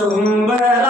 Sumbayar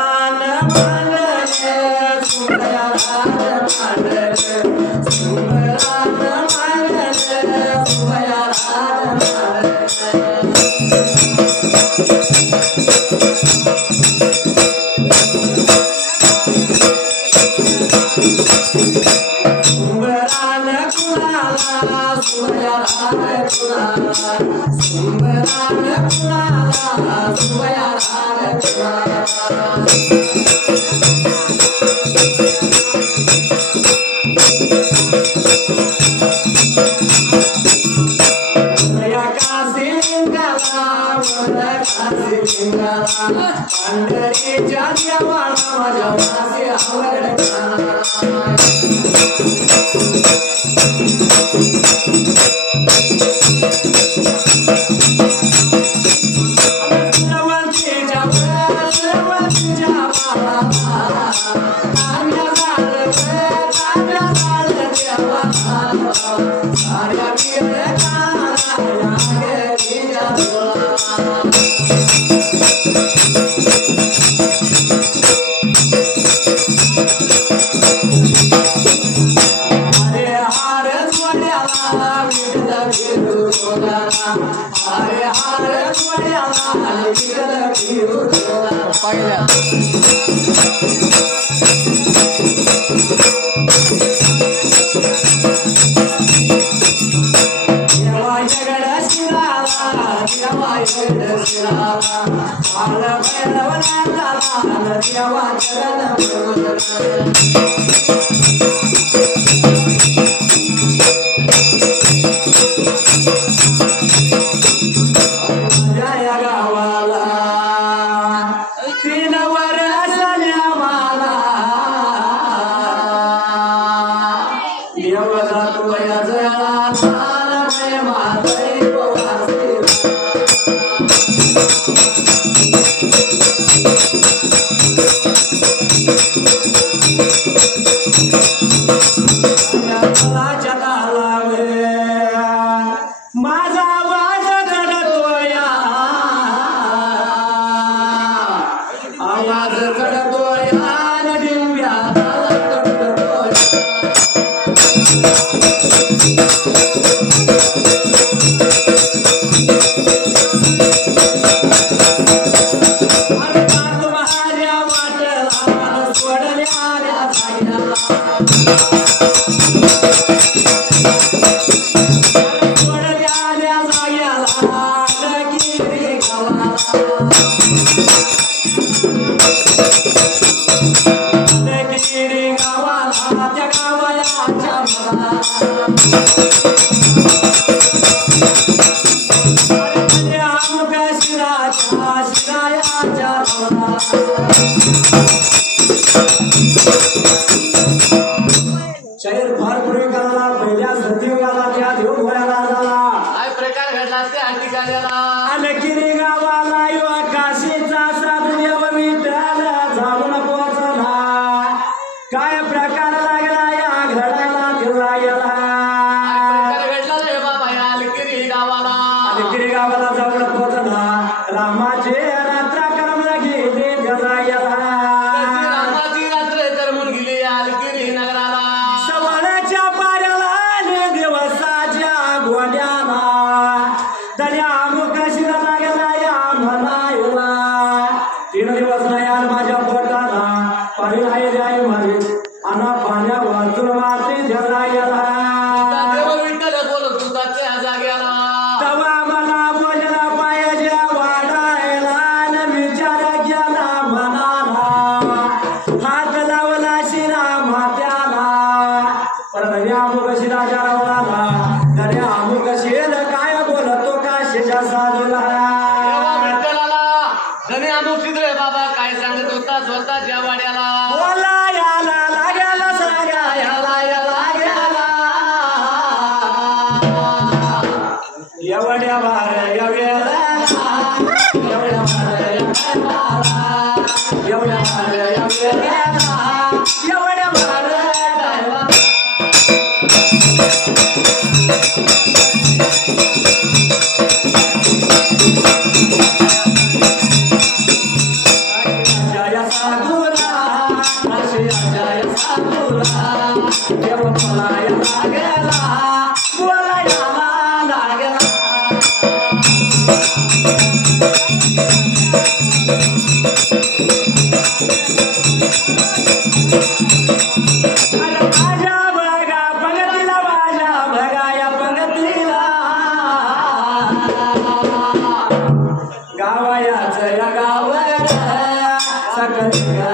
गावायाचं या गावाला सकल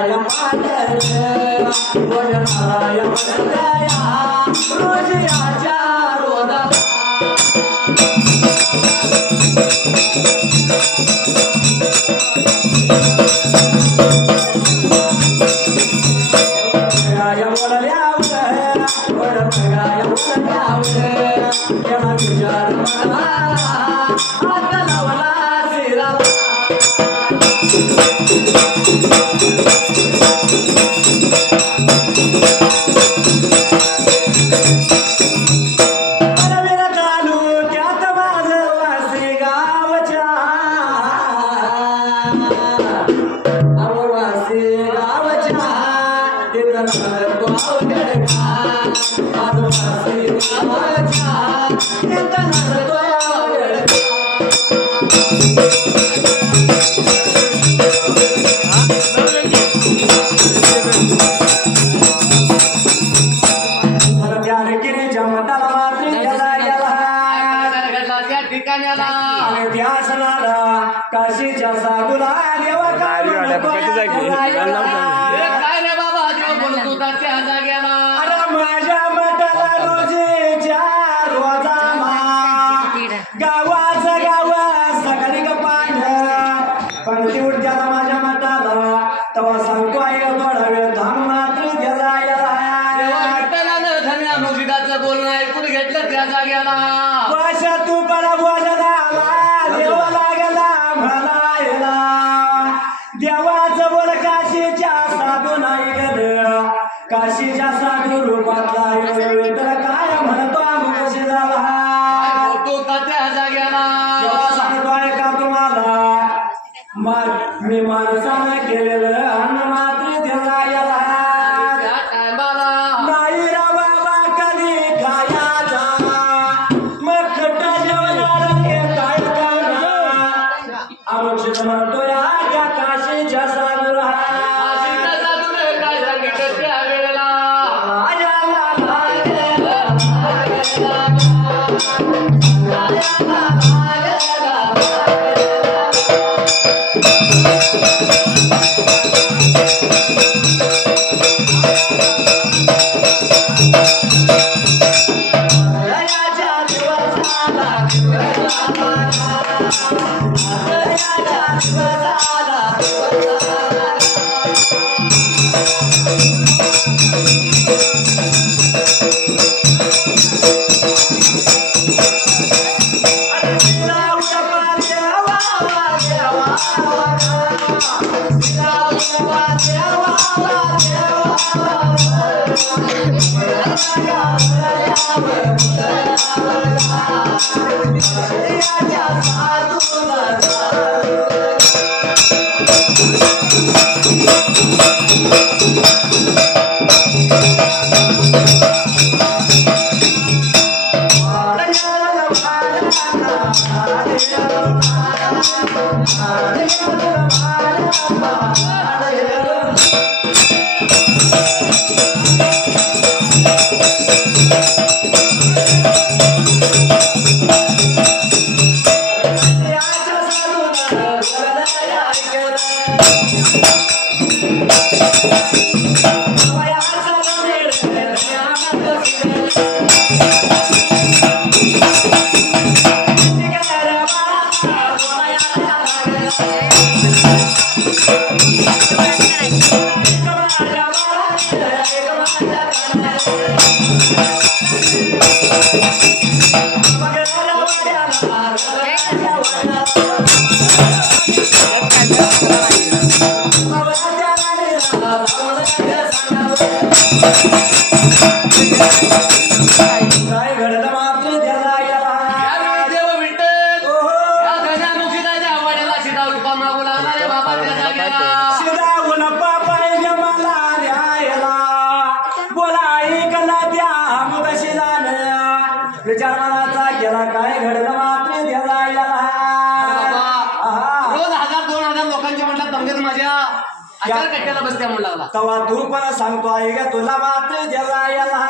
तवा तू पण सांगतो आहे का तुला मात्र जेवायला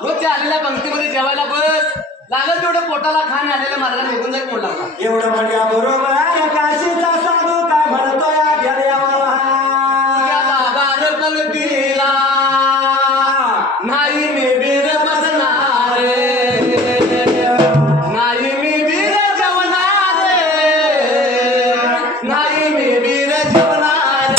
रोजच्या आलेल्या पंक्तीमध्ये जेवायला बस लागल तेवढं पोटाला खाण आलेल्या मार्गाने निघून जाईल म्हणला एवढं म्हणजे बरोबर आहे काशीचा साधू काय म्हणतो या कलतीला नाही मी बीर बसणार नाही मी बीर जेवणार नाही मी बीर जेवणार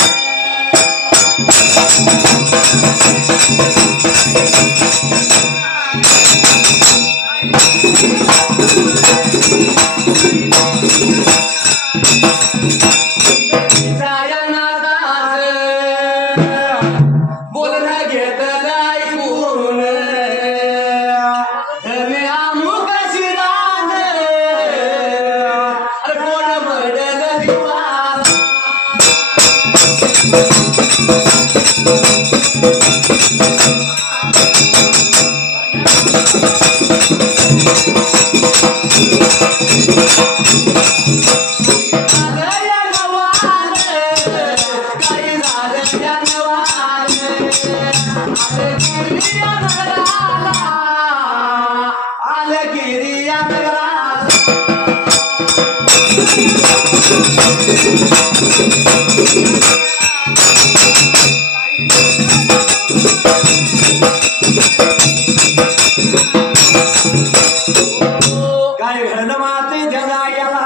काय घडलं माते जगा याला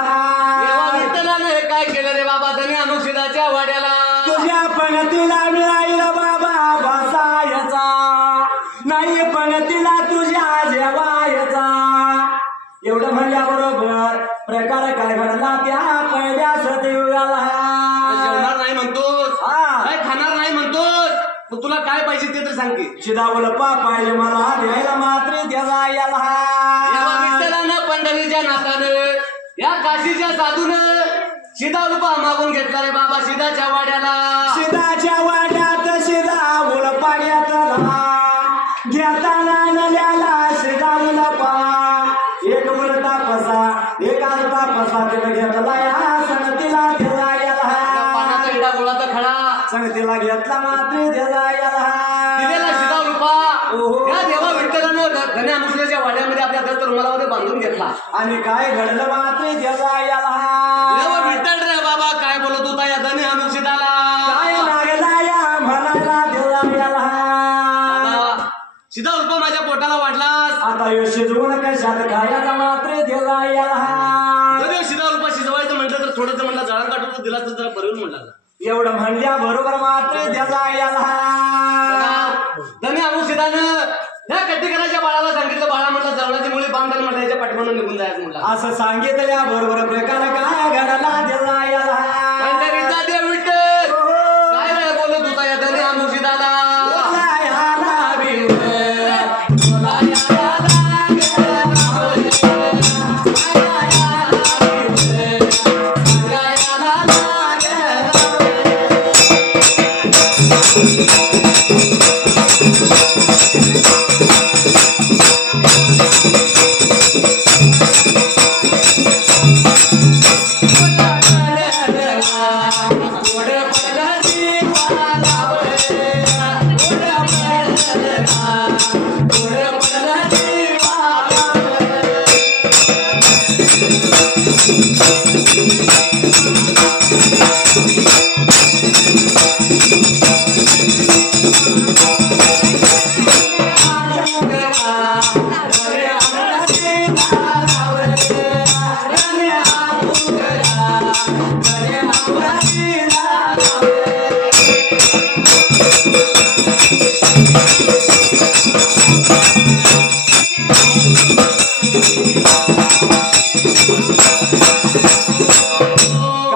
काय केलं रे बाबा धनी अनुशिदाच्या वाड्याला तुझ्या पंगतीला मिळाला बाबा बसायचा नाही पंगतीला तुझ्या जेवायचा एवढं म्हणल्याबरोबर प्रकार काय घडला त्या पहिल्या सतीला जेवणार नाही म्हणतोस काय खाणार नाही म्हणतोस मग तुला काय पाहिजे ते तर सांग की शिदावलपा पाहिजे मला द्यायला मात्र त्याला याला विठ्ठलानं पंढरीच्या नातानं या काशीच्या साधूनं शिदावलपा मागून घेतला रे बाबा शिदाच्या वाड्याला शिदाच्या वाड्यात शिदावलपा घेतला घेताना नल्याला शिदावलपा एक उलटा पसा एक आलटा पसा तिला घेतला या संगतीला दिला याला पाण्याचा हिडा गोळाचा खडा संगतीला घेतला मात्र दिला याला दिलेला शिदावलपा या देवा विठ्ठलानं धनी अनुशिदाच्या वाड्यामध्ये आपल्या दत्त रुमालामध्ये बांधून घेतला आणि काय घडलं मात्र दिला याला विठ्ठल रे बाबा काय बोलत होता या धनी अनुशिदाला काय लागला या म्हणाला दिला याला शिदावलपा माझ्या पोटाला वाढलास आता यो शिजवून कशात खायचा मात्र दिला याला शिदावलपा शिजवायचं म्हटलं तर थोडंसं म्हटलं जळण काढून दिला तर जरा बरं म्हणला एवढं म्हणल्या बरोबर मात्र त्याचा याला धनी अनुशिदानं त्या कट्टेकराच्या बाळाला सांगितलं बाळा म्हटलं जवळची मुली बांधल म्हटलं याच्या पाठीमागून निघून जायचं म्हटलं असं सांगितल्या बरोबर प्रकार काय घडला दिला याला पंढरीचा देव विठ्ठल काय रे बोलत होता या धनी अनुशिदाला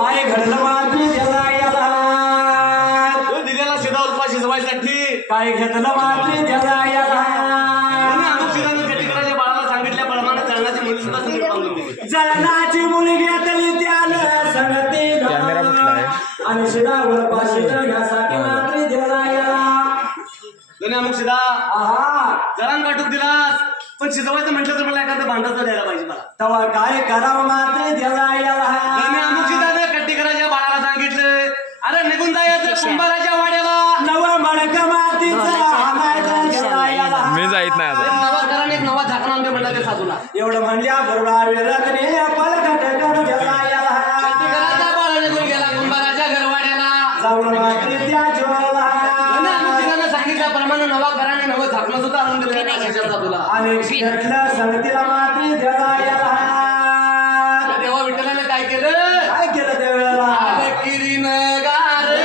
काय घडलं मात्र त्याला याला दिलेला शिदावलपा शिजवायसाठी काय घेतलं मात्र त्याला याला अनुशिदानं कट्टेकराच्या बाळाला सांगितल्या प्रमाणे जळणाची मुली सुद्धा संगीत बांधून दिली जळणाची मुली घेतली त्याला संगती आणि शिदावलपा शिजवण्यासाठी मात्र दिला याला धनी अनुशिदा जळण काढून दिलास पण शिजवायचं म्हटलं तर मला एखादं भांडाचं द्यायला पाहिजे मला तेव्हा काय करावं मात्र दिला याला धनी अनुशिदानं कट्टेकराच्या बाळाला सांगितलं अरे निघून जायचं कुंभाराच्या वाड्याला नवा मडक मातीचा मी जाईत नाही आता नवा करा एक नवा झाकण आमच्या म्हणला ते साधूला एवढं म्हणल्या बरोबर रे पलकट करून कट्टेकराचा बाळ निघून गेला कुंभाराच्या घरवाड्याला जाऊन प्रीत्या ज्वाला आणि आम्ही तिघांना सांगितल्याप्रमाणे नवा घराने नवं झाकणं सुद्धा आणून दिलं काशीच्या साधूला. आणि घेतलं संगतीला मात्री त्याला याला तेव्हा विठ्ठलाने काय केलं? काय केलं त्यावेळेला किरीन गार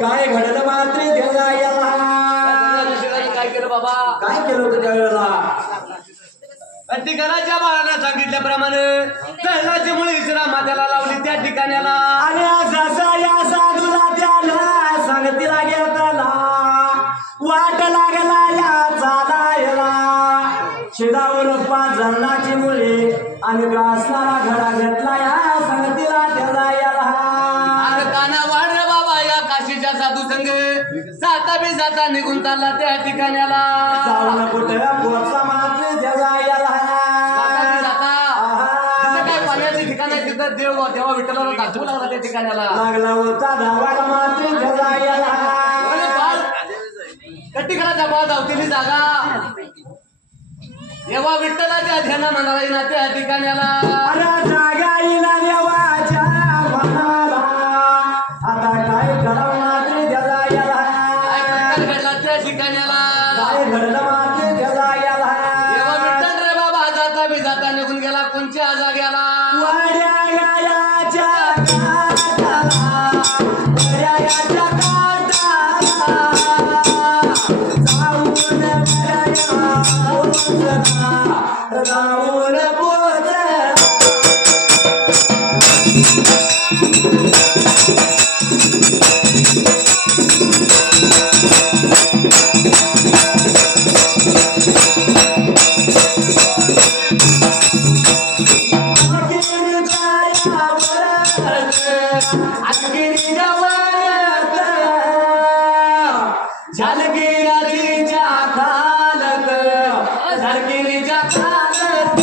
काय घडलं मात्री त्याला याला काय केलं बाबा? काय केलं होतं त्यावेळेला ठिकाणाच्या बाळांना सांगितल्याप्रमाणे चरणाची मुळे इचरा मात्याला लावली त्या ठिकाण्याला. आणि जसा या साधूला त्याला संगतीला घेताना वाट लागला या चालायला शिडावून 5 जणांची मुळे आणि ग्रासणारा घडा घेतला या संगतीला त्याला याला काना वाढ रे बाबा या काशीच्या साधू संघ जाता बी जाता निघून चालला त्या ठिकाण्याला. जाऊन कुठं पोचा मात्र त्याला याला जाता बी जाता तिथं काय पाण्याची ठिकाण आहे तिथं देव तेव्हा विठ्ठलाला दाखवू लागला त्या ठिकाण्याला. लागला होता धावाला मात्र त्याला याला कट्टीकराच्या बाळ धावतेली जागा तेव्हा विठ्ठलाच्या ध्याना म्हणाला ना त्या ठिकाण्याला. अरे जागा येईना देवाच्या मनाला आता काय करावं मात्र त्याला याला काय घडला त्या ठिकाण्याला. काय घडलं मात्र त्याला याला तेव्हा विठ्ठल रे बाबा जाता बी जाता निघून गेला कोणच्या जाग्याला. वाड्या गायाच्या काठाला वड्याच्या काठाला जाऊन जाऊन पोचला झलगिरीच्या खालक झलगिरीच्या खालक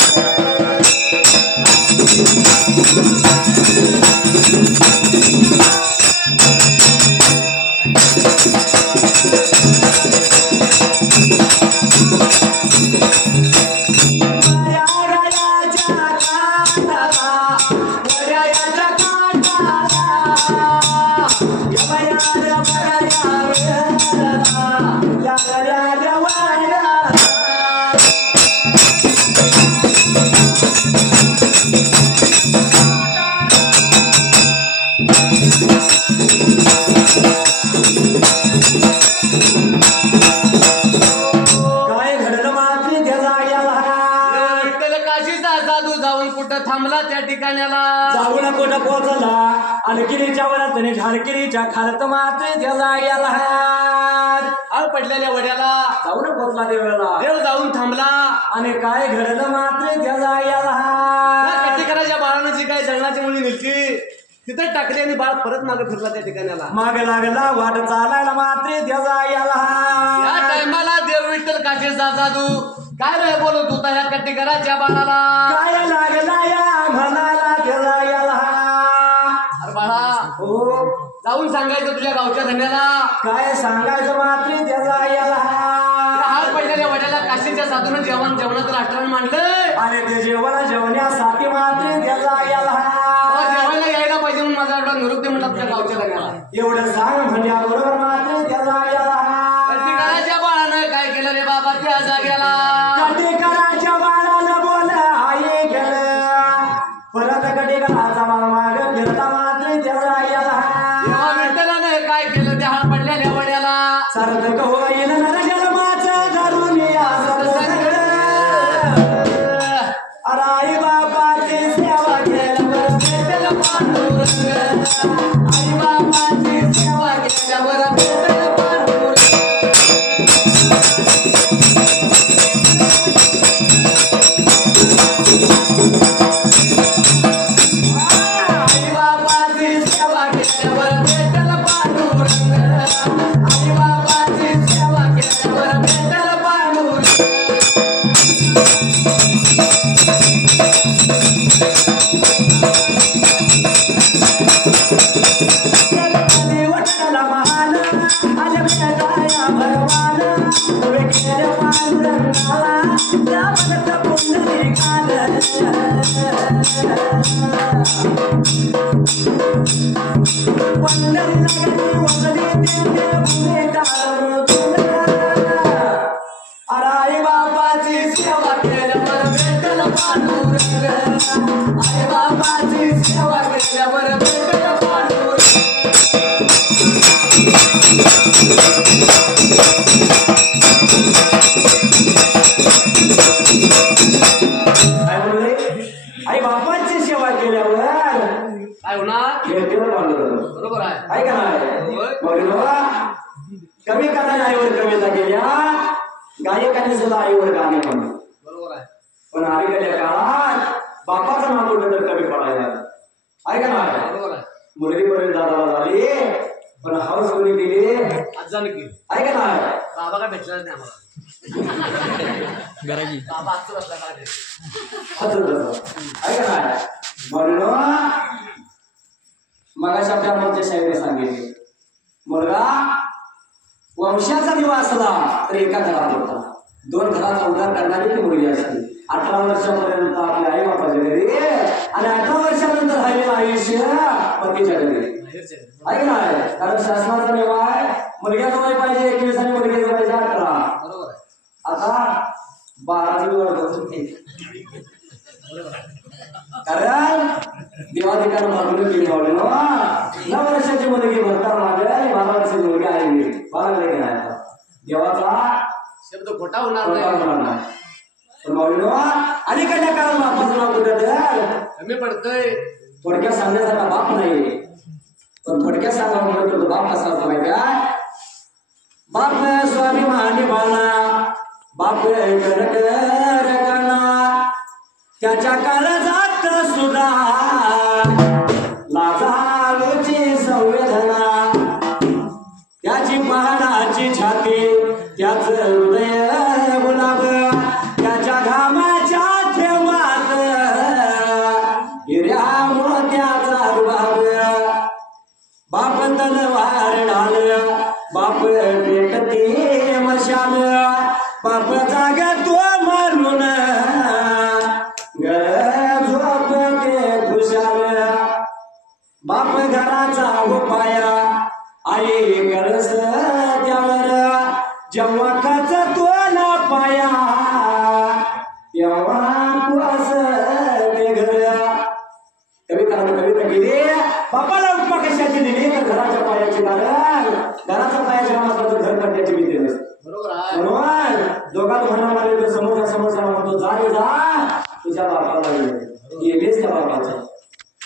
थांबला त्या ठिकाण्याला जाऊन कुठं पोहोचला आणि गिरीच्या वरात ढारगिरीच्या खालत मात्र त्याला याला आळ पडलेल्या वड्याला जाऊन पोहोचला देवाला देव जाऊन थांबला आणि काय घडलं मात्र त्याला याला कट्टीकराच्या बाळानं जी काय जळणाची मुली नेलती तिथे टाकली आणि बाळ परत मागे फिरला त्या ठिकाण्याला मागे लागला वाट चालायला मात्र त्याला याला या टायमाला देव विठ्ठल काशीचा साधू काय रे बोलत होता या कट्टीकराच्या बाळाला काय लागला या म्हणाला त्याला याला अरे बाळा हो जाऊन सांगायचं तुझ्या गावच्या धन्याला काय सांगायचं मात्र त्याला याला साधून जेवणाचं राष्ट्राने मांडलं आणि ते जेवण्यासाठी मात्र त्याला गेला जेवायला यायला पाहिजे म्हणून माझा एवढा निरोप दे म्हणलं तुझ्या गावच्या जाण्याला एवढं सांग म्हणल्याबरोबर मात्र त्याला गेला कटिकाराच्या बाळानं काय केलं रे बाबा त्या जाग्याला कटिकाराच्या बाळानं बोल आई गेलं परत कटिकाराचा माग फिरता मात्र त्याला गेला तेव्हा विठ्ठलानं काय केलं त्या हात पडलेल्या वड्याला सारखं होईल नर जन्माचं धरून या सगळं आई बापाची सेवा केल्यावर भेटल पांडुरंग आई बापाची सेवा केल्यावर भेटल पांडुरंग आई बापाची सेवा केल्यावर भेटल पांडुरंग आई बापाची सेवा केल्यावर भेटल पांडुरंग वटला महान आल्या भेटाया भगवान तुवे केले पांडुरंगाला त्या म्हणत पुंडली काल पंढरी नगरी वसली ते पुणे काल आई बापाची सेवा केल्यावर भेटल पांडुरंग आई बापाची सेवा केल्यावर भेटल पांडुरंग काय बोलले आई बापाची सेवा केल्यावर काय होणार भेटल पांडुरंग बरोबर आहे ऐका ना कमी करणाऱ्या आईवर कविता केल्या गायकांनी सुद्धा आईवर गाणे म्हणले बरोबर आहे पण अलीकडच्या काळात बापाचं नाव कुठं तर कमी पडायला ऐका ना बरोबर आहे मुलगीपर्यंत दादाला झाली पण हाऊस कोणी दिली आजाने केली ऐका ना बाबा काय भेटलाच नाही आम्हाला गरागी बाबा आजचं बसला काय ऐका ना म्हणून मगाशी आपल्या आमच्या शाहीने सांगितले मुलगा वंशाचा दिवा असला तर एका घरात होता दोन घराचा उद्धार करणारी ती मुलगी असते 18 वर्षापर्यंत आपल्या आई बापाच्या घरी आणि 18 वर्षानंतर राहिलेलं आयुष्य पतीच्या घरी ऐक ना कारण शासनाचा नियम आहे मुलग्याचं वय पाहिजे 21 आणि मुलग्याचं पाहिजे 18 बरोबर आहे आता 12ची निवड करतो कारण देवाधिकार मागून केली आवडे 9 वर्षाची मुलगी भरतार मागेल 12 वर्षाची मुलगी आई बाळगले की नाही देवाचा शब्द खोटा होणार नाही अलीकडच्या काळात बापाचं नाव कुठं कमी पडतंय थोडक्यात सांगण्यासारखा बाप नाही पण थोडक्यात सांगा म्हणतो तो बाप कसा असतो माहिती आहे बाप स्वाभिमानी बाळा बाप करना त्याच्या काळजात सुद्धा लाजाळूची संवेदना त्याची पहाडाची छाती त्याच हृदय गुलाब त्याच्या घामाच्या थेंबात हिऱ्या मोत्याचा रुबाब बाप तलवार ढाल बाप पेटती मशाल बाप जागतो म्हणून घर झोपते खुशाल बाप घराचा उपाया आई कळस त्यावर जेव्हा खच तो ना पाया तेव्हा कुस ते घर कविता गेली बापाला उपमा कशाची दिली तर घराच्या पायाची कारण घराच्या पायाच्या मात्र घर करण्याची भीती नसते बरोबर आहे म्हणून दोघात म्हणा लागले समोर म्हणतो जा रे जा तुझ्या बापाला गेलेच त्या बापाच्या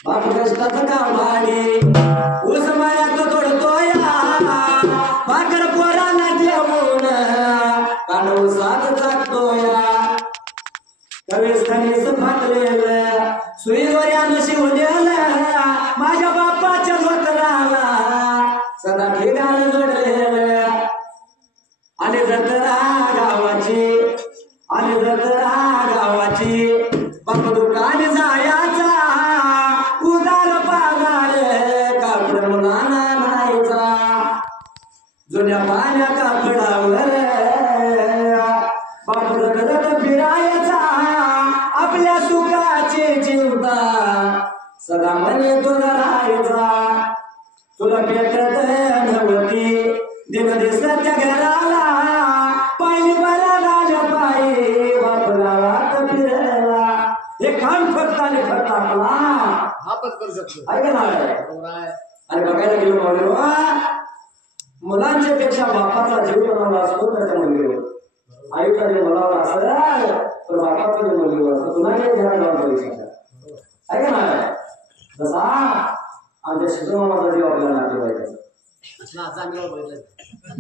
बाप कष्टाचं काम आहे ऊस मायात तोडतोय भाकर पोराला देऊन कांडव साथ टाकतोय कवीस्थानीच फाटलेलं सुईवऱ्यानं शिवलेलं माझ्या बापाच्या धोतराला सदा ठिकाण जोडलेलं आणि जत्रा गावाची बाप दुकान जायचा उदार पागार कापड मुलांना नाहीचा जुन्या पाण्या कापडावर बाप करत बापच करू शकतो. आहे का नाही? आणि बघायला गेलो मावळेलो मुलांच्या पेक्षा बापाचा जीव बनवला असतो त्याच्या मुलगीवर आईचा जे बनावला असेल तर बापाचा जे मुलगीवर असतो पुन्हा काही ध्यान लावून परीक्षा आहे का नाही? जसा आमच्या शिवमामाचा जीव आपल्याला नातेवाईकाचा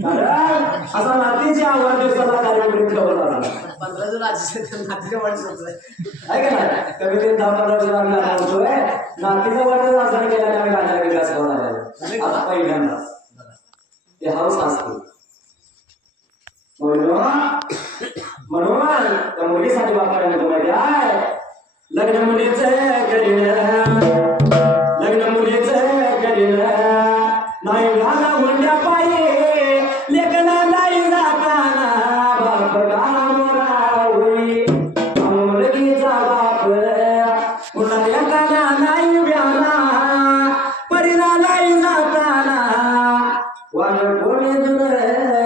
कारण असा नातीच्या वाढदिवसाला कार्यक्रम ठेवला आहे का नाही? कमी 10-15 वर्ष आम्ही आणतोय नातीचा वाढदिवस असताना गेला की आम्ही गाण्याला गेला असं होणार आता पहिल्यांदा ते हाऊस असते म्हणून त्या मुलीसाठी बापाला माहिती आहे लग्न मुलीचं करीन नाही घाला हुंड्या पायी लेकना नाही जाताना बाप गाला मोरा होई मुलगीचा बाप पुन्हा लेकना नाही व्याला परिणा नाही जाताना वाण कोणी दूर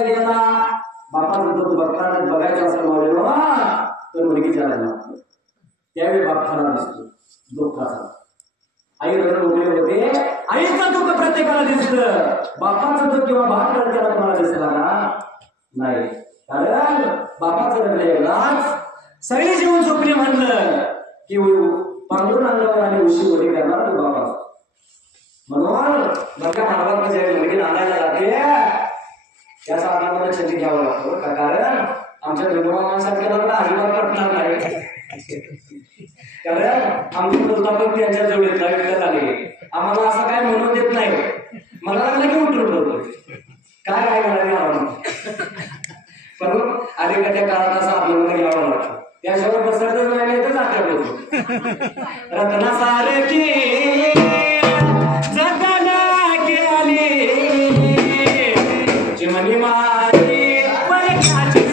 गेला बापाचा तो बघताना बघायचा असं मावळेलो तर मुलगीच्या लागला त्यावेळी बाप खरा दिसतो दुःखाचा आई रडून उभे होते आईचं दुःख प्रत्येकाला दिसतं बापाचं दुःख किंवा बाप रडताना तुम्हाला दिसला का नाही कारण बापाचं रडलं एकदाच सगळी जीवन झोपली म्हणलं की पांघरून अंगावर आणि उशी उडी करणार तो बाप असतो म्हणून बघा मानवात ज्यावेळी मुलगी नांदायला जाते त्याचा आपल्याला छंदी घ्यावं लागतो का कारण आमच्या धर्ममामांसारख्या लग्न अजिबात पटणार नाही कारण आमची मुलतापक त्यांच्या जोडीत विकत आले आम्हाला असं काय म्हणून देत नाही मला लागलं की उठून ठेवतो काय करायला पण अलीकडच्या काळात असं आपल्याला घ्यावं लागतं त्याशिवाय पसरतच नाही तर जात्या होतो रत्नासारखी जगना केली चिमणी माझी पलकाची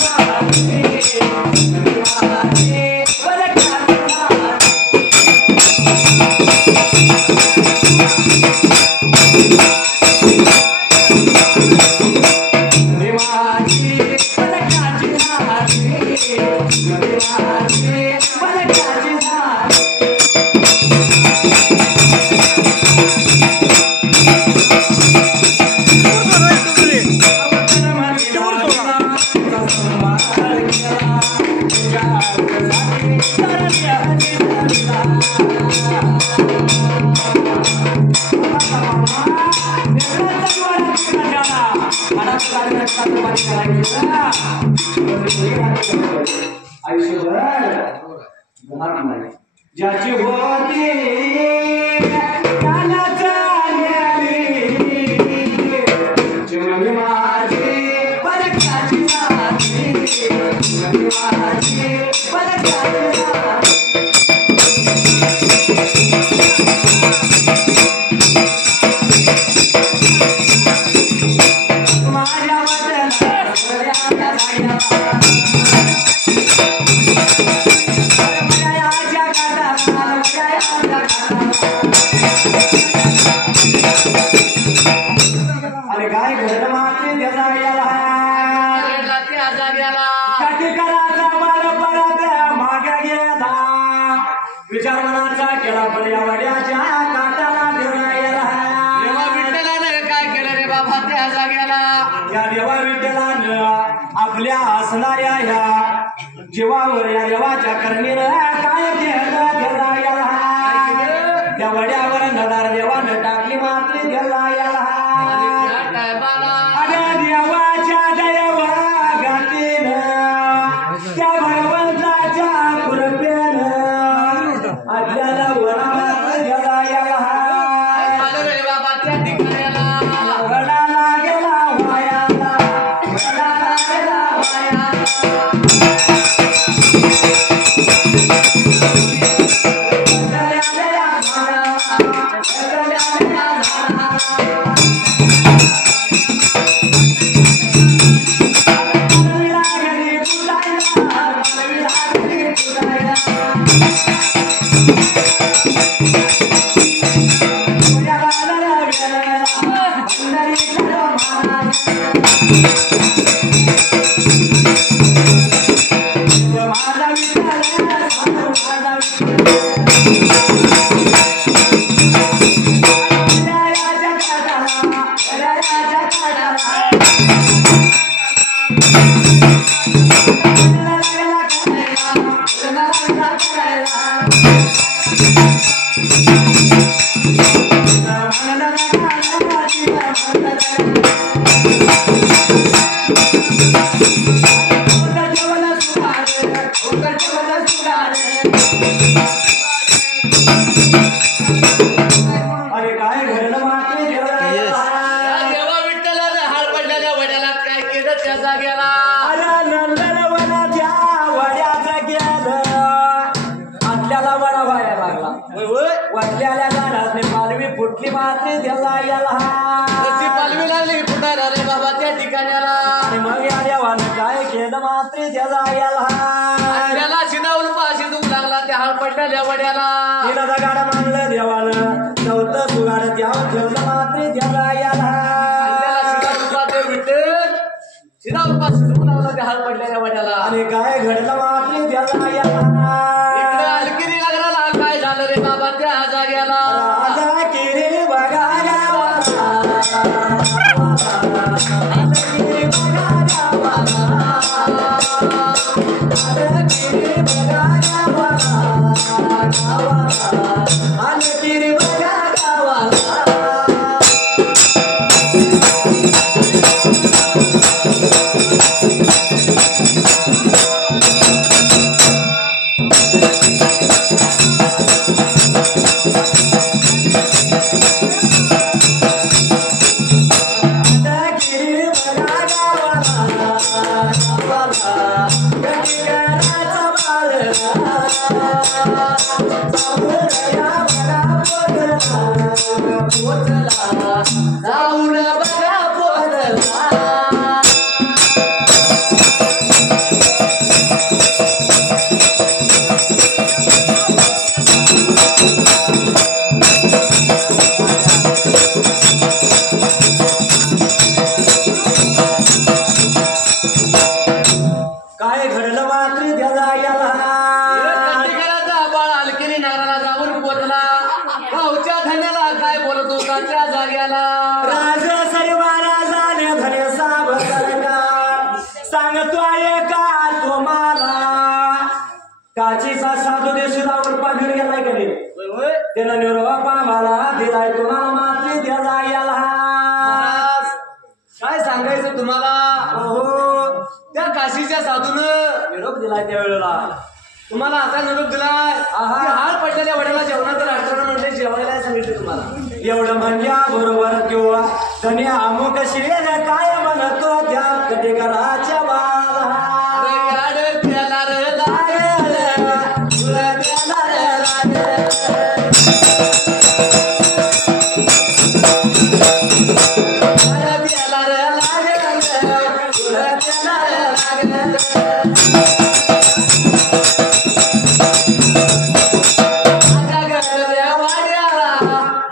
ज्याची होती चिमणी माझी पलकाची साथी चिमणी माझी पलकाची साथी अरे काय घर मागते त्याचा कराचा बाळ परत मागे गेला विचार मनाचा केला पण या वड्याच्या काटाला देवायला देवा विठ्ठलानं काय केलं रे बाबा त्या जाग्याला या देवा विठ्ठलानं आपल्या असणाऱ्या ह्या जीवावर या देवाच्या करणीनं काय केलं देवायला त्या वड्यावर नदार देवानं टाकली मात्र देवायला देवाच्या दयवा गातीनं त्या भगवंताच्या कृपेनं आपल्याला वनात गेला रे बाबा त्या ठिकाणाला वडाला गेला वायाला वडाला गेला वायाला माझा मात्री त्याला याला कशी पालवी लागली फुटायला रे बाबा त्या ठिकाण्याला आणि मग या देवानं काय केलं मात्री त्याला याला त्याला शिदावून पाशी दुख लागला त्या हाळ पडलेल्या वड्याला तिला दगाड मानलं देवानं नव्हतं सुगाड त्यावर ठेवलं मात्री त्याला याला शिदावून पाशी दुख लागला त्या हाळ पडलेल्या वड्याला आणि काय घडलं मात्री त्याला याला इकडे अलकिरी लागला काय झालं रे बाबा त्या जाग्याला राजा किरी बघा जाऊन बघा पोरला काय घडलं मात्री त्याला याला बाळ अलकिरी नगराला जाऊन पोचला गावच्या धन्याला काय बोलतो काच्या जाग्याला राजा सर्व राजाने धने साब सरकार सांगतोय का तुम्हाला काचीचा साधू देशरावर पाठवून गेलाय का नाही त्यानं निरोपा मला दिलाय तुम्हाला मात्री त्याला याला काय सांगायचं तुम्हाला हो त्या काशीच्या साधूनं निरोप दिलाय त्यावेळेला तुम्हाला असा निरोप दिलाय की हार पडलेल्या वडिला जेवणाचं राष्ट्रानं म्हटले जेवायला सांगितले तुम्हाला एवढं म्हणल्या बरोबर किंवा धने अमुक श्रेय काय म्हणतो त्या कटेकराच्या बाला त्याला रे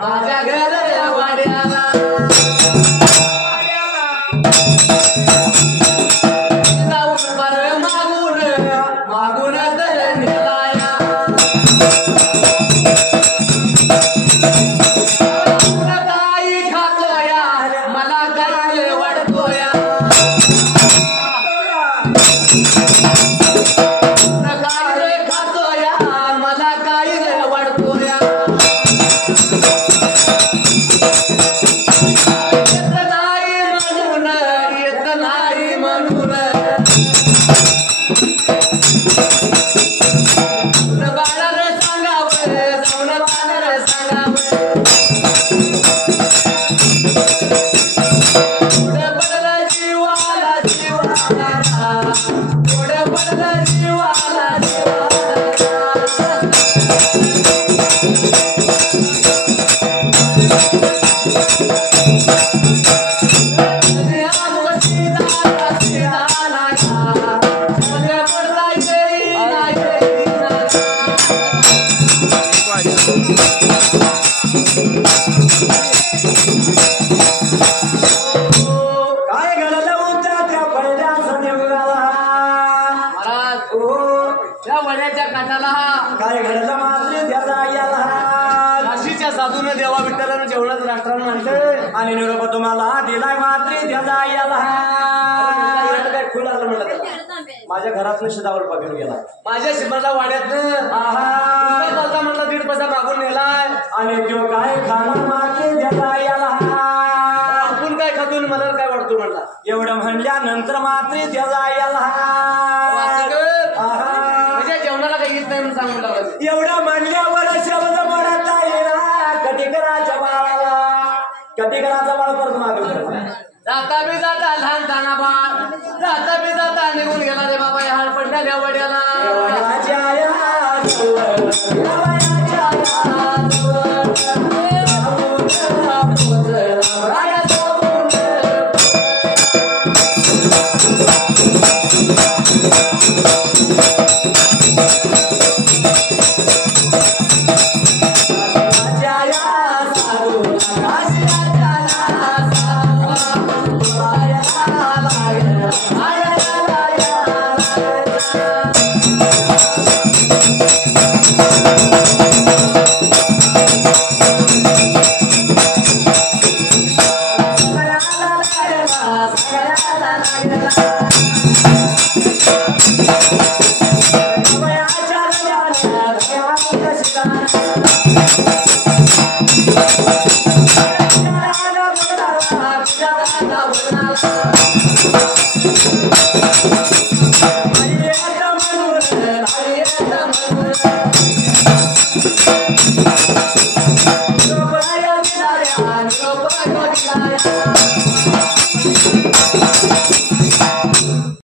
माझ्या घर वाड्याला जाऊन बरं मागून मागून तर नेलाया काही खातोया मला काय वाटतोया काय खातोया मला काय वाटतोया येत नाही म्हणून बाळाला सांगावं जाऊन बाळाला सांगावं पुढे पडलं जीवाला जीवाला पुढे पडलं जीवाला काय घडलं होतं त्या पहिल्या संदेवाला महाराज त्या वड्याच्या काठाला काय घडलं मात्र त्याला याला काशीच्या साधूनं देवा विठ्ठलानं जेवणाचं राष्ट्रानं म्हणलं आणि निरोप तुम्हाला दिलाय मात्र त्याला याला काय खूप लागलं म्हणलं त्याला माझ्या घरातनं शिदावर पकडून गेला माझ्या शिमरला वाड्यातनं आहा म्हणला 1.5 पैसा मागून नेलाय आणि तो काय खाणार मात्र त्याला याला आपण काय खातून मला काय वाटतो म्हणला एवढं म्हणल्यानंतर मात्र त्याला याला म्हणजे जेवणाला काही येत नाही म्हणून सांगून लागला एवढं म्हणल्यावर शब्द म्हणता येणार कटिकराच्या बाळाला कटिकराचा बाळ परत मागे जाता बी जाता लहान ताना बाळ जाता बी जाता निघून गेला रे बाबा या हाड पडल्या वड्याला देवाच्या